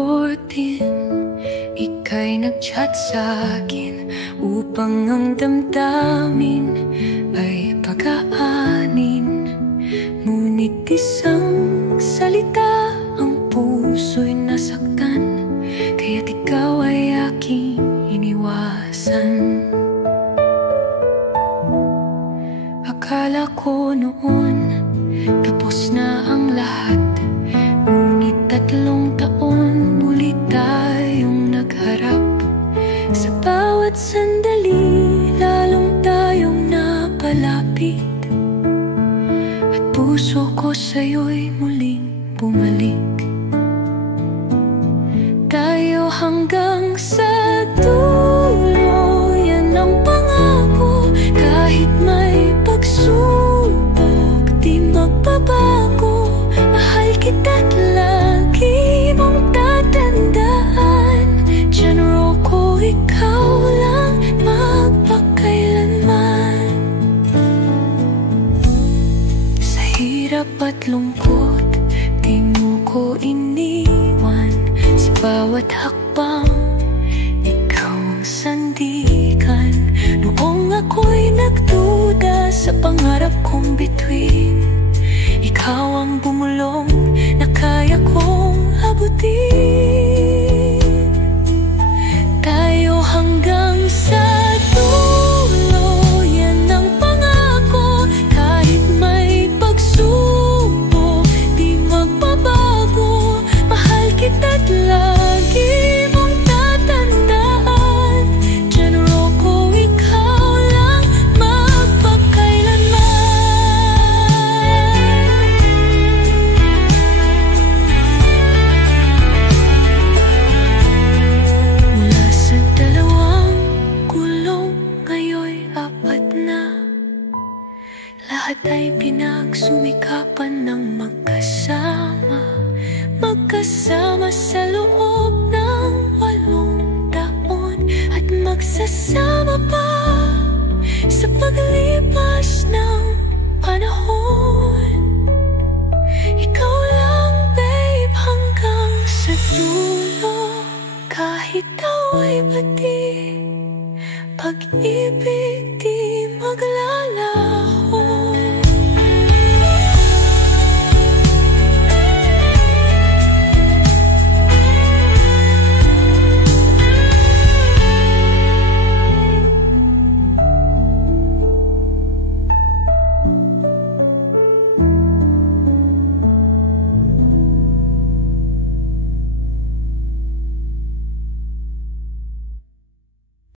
14, ika'y nag-chat sa'kin upang ang damdamin ay pag-aanin. Ngunit isang salita ang puso'y nasaktan, kaya't ikaw ay aking iniwasan. Akala ko noon tapos na ang lahat, ngunit 3 taon muli tayong nagharap. Sa bawat sandali lalong tayong napalapit, at puso ko sa'yo'y muling bumalik. Tayo hanggang sa dulo, yan ang pangako. Kahit may pagsubok, di magbabago. Mahal kita't lagi mong tatandaan. Gianrocco, ikaw lang magpakailanman. Sa hirap at lungkot, di mo ko iniwan. Sa bawat hakbang, ikaw ang sandigan. Noong ako'y nagduda sa pangarap kong bituin, ikaw ang bumulong na kaya kong abutin. Tayo hanggang sa dulo, yan ang pangako. Kahit may pagsubok, di magbabago. Mahal kita't lagi mong tatandaan. Gianrocco, ikaw lang magpakailanman. Mula sa 2 kulong, ngayon'y 4 na. Lahat ay pinagsumikapan ng magkasama. Magkasama sa loob ng 8 taon, at magsasama pa sa paglipas ng panahon. Ikaw lang, babe, hanggang sa dulo. Kahit ako'y pati, pag-ibig di maglayo.